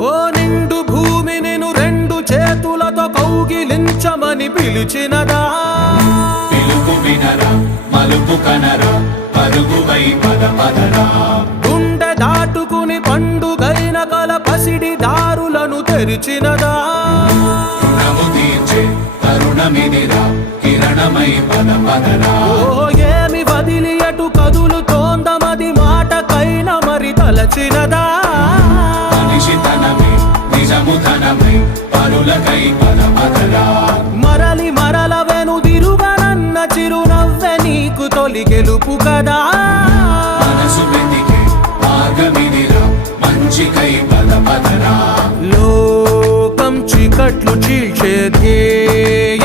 ఓ నిండు భూమి నేను రెండు చేతులతో కౌగిలించమని పిలిచినదా? పిలుపు వినరా మలుపు కనరా పరుగు వై పద పదరా. గుండె దాటుకుని పండుగైన కల పసిడి దారులను తెరిచినదా? రుణము తీర్చే తరుణమిదిరా కిరణమై పద పదరా. ఓ ఏమి ధనమై పరులకై పదరా మరలి మరల వెనుదిరుగనన్న చిరునవ్వె నీకు తొలి గెలుపు కదా. మనసు వెతికే మార్గమిదిరా మంచికై లోకం చీకట్లు చీల్చే ధ్యేయ